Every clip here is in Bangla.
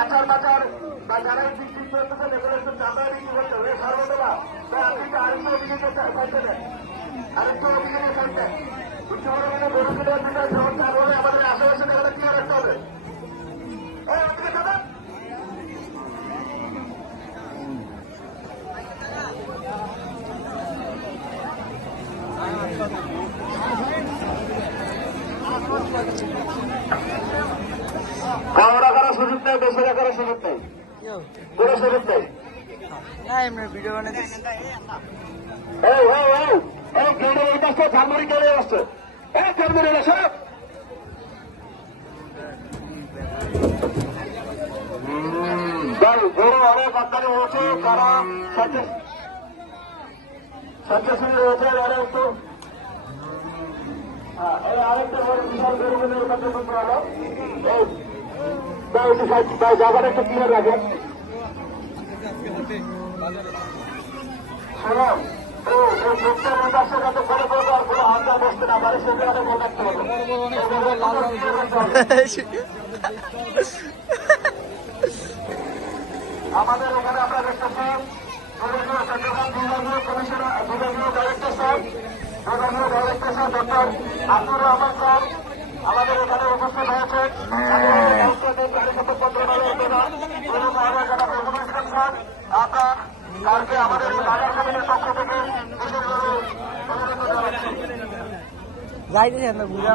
আচার বাজার বা যারাই বিক্রি করতেছে এগুলো একটু চামড়া বিক্রি করতে হবে সর্বতলা আপনি আরেকটু অভিযোগ চাইতে দেন আরেকটু অভিযোগ চাইতে কিছু বড় মানে গরু কিলোর বিষয় সমস্যা বলে আমাদের আশেপাশে এগুলো ক্লিয়ার রাখতে হবে কামড়া করার সুযোগ নেই, বেশি করার সুযোগ নেই, কোনো সুযোগ নেই। ভিডিও বানাচ্ছি ঝালমুড়ি কেড়ে আসছে ঝালমুড়ি সব গরু অনেক বাচ্চারা হয়েছে, তারা স্বেচ্ছাসেবী রয়েছে, তারা একটু আরেকটা বিশাল গরুগুলোর কাছে করতে হলো জায়গাটা একটু ক্লিয়ার রাখেন। আমাদের এখানে আপনারা দেখতেছেন চট্টগ্রাম বিভাগীয় কমিশনার বিভাগীয় director sir doctor Abdur Rahman Khan আমাদের এখানে উপস্থিত হয়েছেন। আপনার কালকে আমাদের এই বাজার সমিতির পক্ষ থেকে যাইতেছেন বুড়া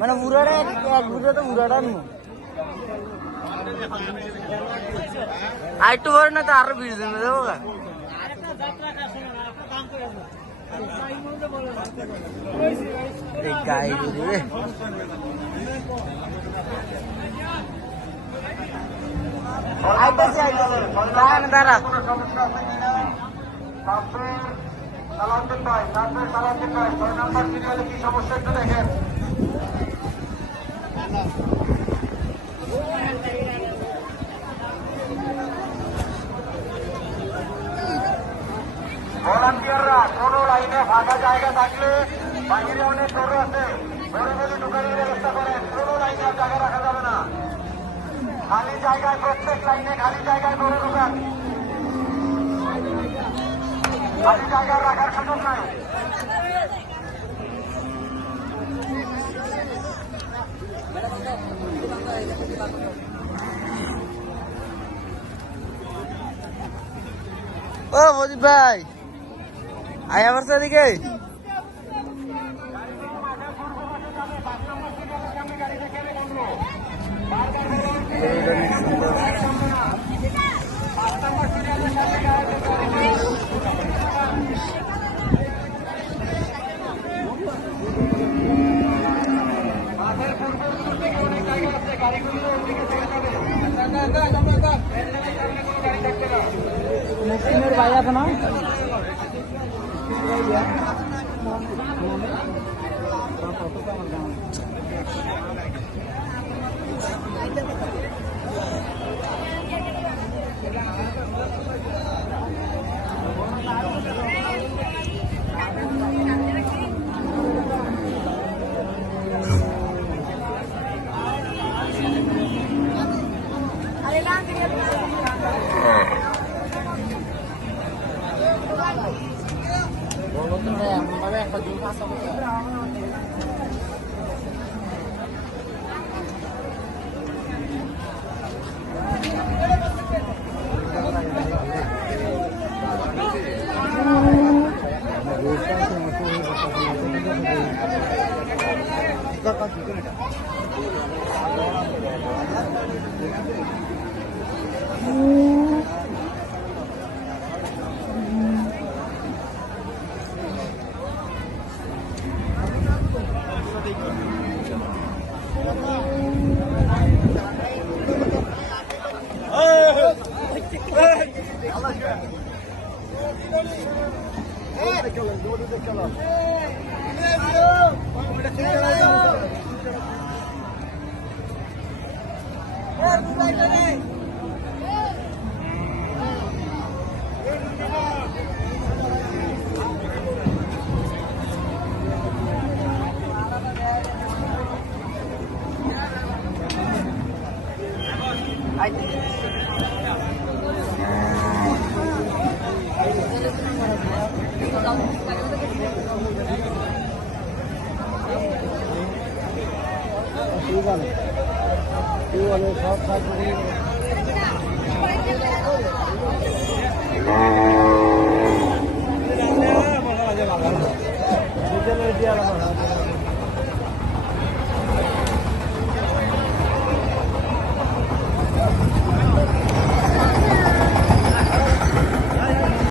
মানে বুড়াটা এক বুড়া তো বুড়াটা নি আরেকটু বড় না তো আরো ভিড় দেবে দেবো গাই দাঁড়া ছয় নম্বর সিরিয়ালে কি সমস্যা একটু দেখেন। ভলান্টিয়াররা কোন লাইনে ফাঁকা জায়গা থাকলে বাহিরে অনেক গরু আছে, গরুগুলি ঢুকানোর ব্যবস্থা করেন। কোন লাইনে জায়গা রাখা যাবে না, খালি জায়গায় প্রত্যেক লাইনে খালি জায়গায় গরু ঢুকান, খালি জায়গায় রাখার সুযোগ নাই। ও মজিদ ভাই আয় আমার দিকে মুসলিমের ভাই আছে না সব সব দিয়ে